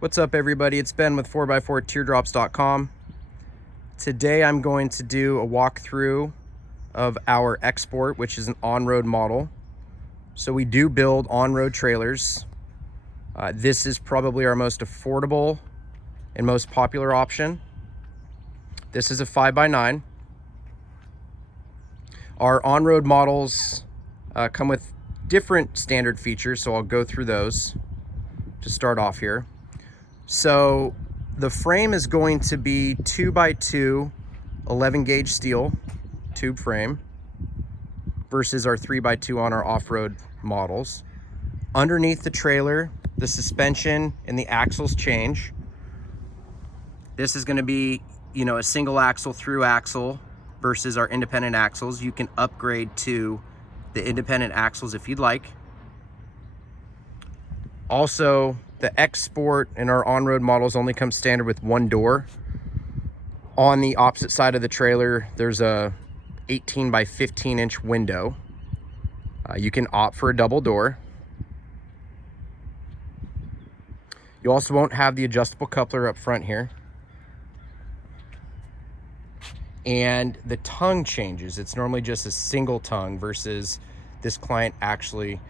What's up, everybody? It's Ben with 4x4teardrops.com. Today I'm going to do a walkthrough of our XSport, which is an on-road model. So we do build on-road trailers. This is probably our most affordable and most popular option. This is a 5x9. Our on-road models come with different standard features, so I'll go through those to start off here. So the frame is going to be 2x2 11 gauge steel tube frame versus our 3x2 on our off-road models. Underneath the trailer, the suspension and the axles change. This is going to be, a single axle through axle versus our independent axles. You can upgrade to the independent axles if you'd like. Also, the XSport and our on-road models only come standard with one door. On the opposite side of the trailer, there's a 18 by 15 inch window. You can opt for a double door. You also won't have the adjustable coupler up front here. And the tongue changes. It's normally just a single tongue versus this client actually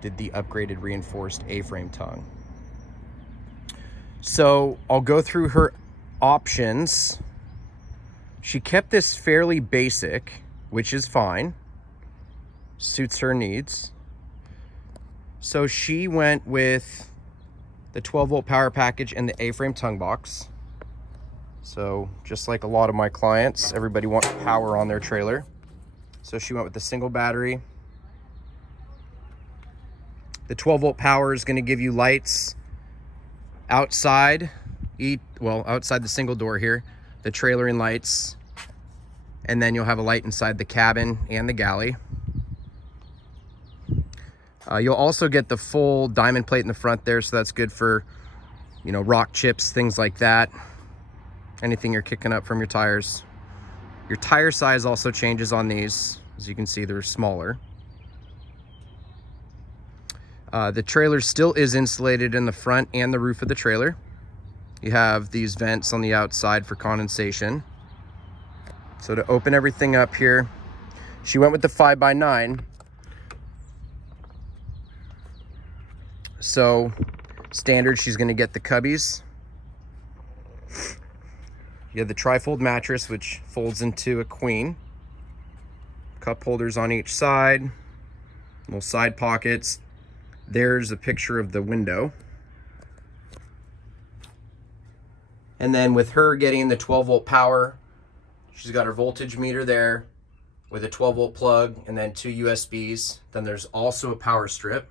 did the upgraded reinforced A-frame tongue. So I'll go through her options. She kept this fairly basic, which is fine. Suits her needs. So she went with the 12-volt power package and the A-frame tongue box. So just like a lot of my clients, everybody wants power on their trailer. So she went with the single battery. The 12-volt power is going to give you lights outside, outside the single door here, the trailer and lights, and then you'll have a light inside the cabin and the galley. You'll also get the full diamond plate in the front there, so that's good for, rock chips, things like that. Anything you're kicking up from your tires. Your tire size also changes on these. As you can see, they're smaller. The trailer still is insulated in the front and the roof of the trailer. You have these vents on the outside for condensation. So to open everything up here, she went with the 5x9. So standard, she's going to get the cubbies. You have the tri-fold mattress, which folds into a queen. Cup holders on each side, little side pockets. There's a picture of the window. And then with her getting the 12-volt power, she's got her voltage meter there with a 12-volt plug and then 2 USBs. Then there's also a power strip.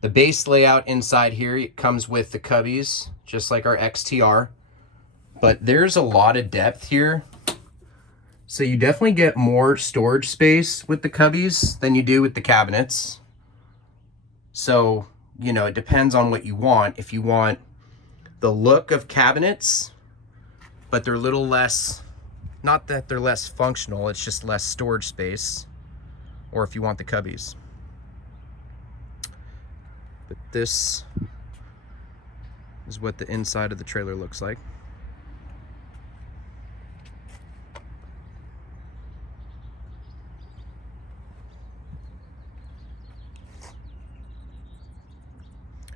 The base layout inside here, it comes with the cubbies, just like our XTR. But there's a lot of depth here. So you definitely get more storage space with the cubbies than you do with the cabinets. So, it depends on what you want. If you want the look of cabinets, but they're a little less, not that they're less functional, it's just less storage space, or if you want the cubbies. But this is what the inside of the trailer looks like.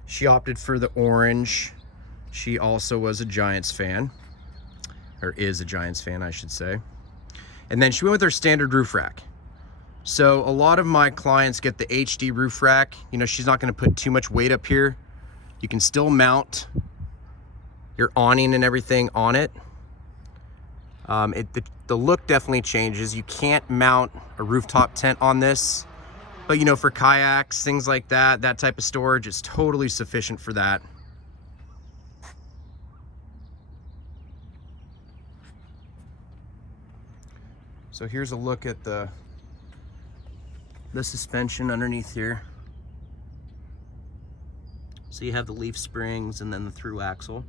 She opted for the orange. She also was a Giants fan, or is a Giants fan, I should say. And then she went with her standard roof rack. So a lot of my clients get the HD roof rack. She's not going to put too much weight up here. You can still mount your awning and everything on it. The look definitely changes. You can't mount a rooftop tent on this. But for kayaks, things like that type of storage is totally sufficient for that. So here's a look at the suspension underneath here. So you have the leaf springs and then the through axle.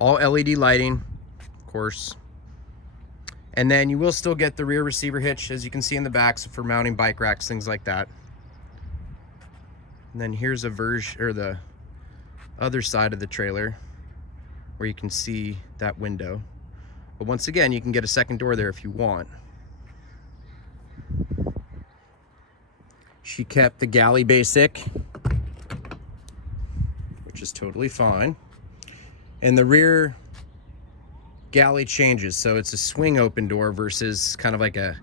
All LED lighting, of course. And then you will still get the rear receiver hitch, as you can see in the back, so for mounting bike racks, things like that. And then here's a version, or the other side of the trailer, where you can see that window. But once again, you can get a second door there if you want. She kept the galley basic, which is totally fine. And the rear galley changes, so it's a swing open door versus kind of like a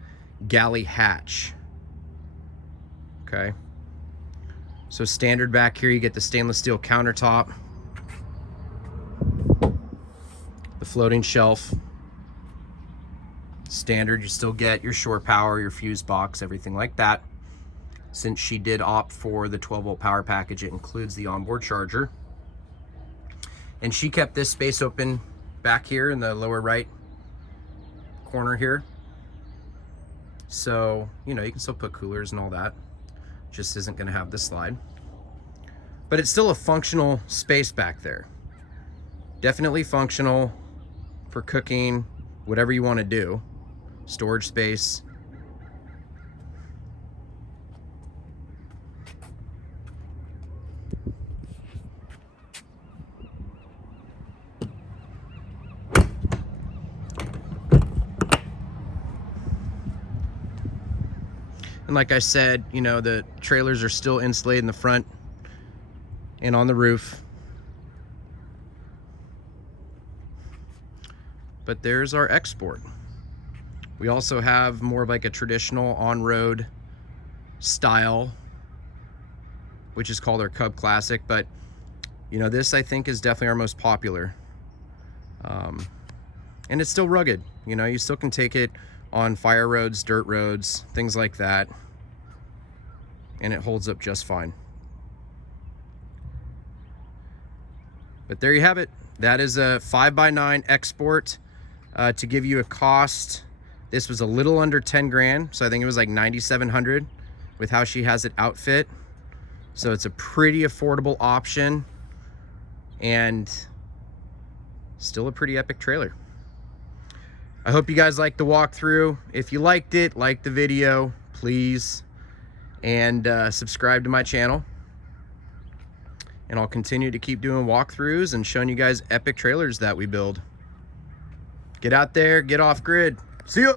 galley hatch. Okay. So standard back here, you get the stainless steel countertop, the floating shelf. Standard, you still get your shore power, your fuse box, everything like that. Since she did opt for the 12-volt power package, it includes the onboard charger. And she kept this space open back here in the lower right corner here. So, you know, you can still put coolers and all that. Just isn't going to have the slide. But it's still a functional space back there. Definitely functional for cooking, whatever you want to do. Storage space. And like I said, you know, the trailers are still insulated in the front and on the roof. But there's our XSport. We also have more of like a traditional on-road style, which is called our Cub Classic. But, you know, this I think is definitely our most popular. And it's still rugged. You know, you still can take it on fire roads, dirt roads, things like that, and it holds up just fine. But there you have it. That is a 5x9 XSport. To give you a cost, this was a little under 10 grand, so I think it was like 9,700 with how she has it outfit. So it's a pretty affordable option and still a pretty epic trailer. I hope you guys liked the walkthrough. If you liked it, like the video, please, and subscribe to my channel. And I'll continue to keep doing walkthroughs and showing you guys epic trailers that we build. Get out there, get off grid. See ya.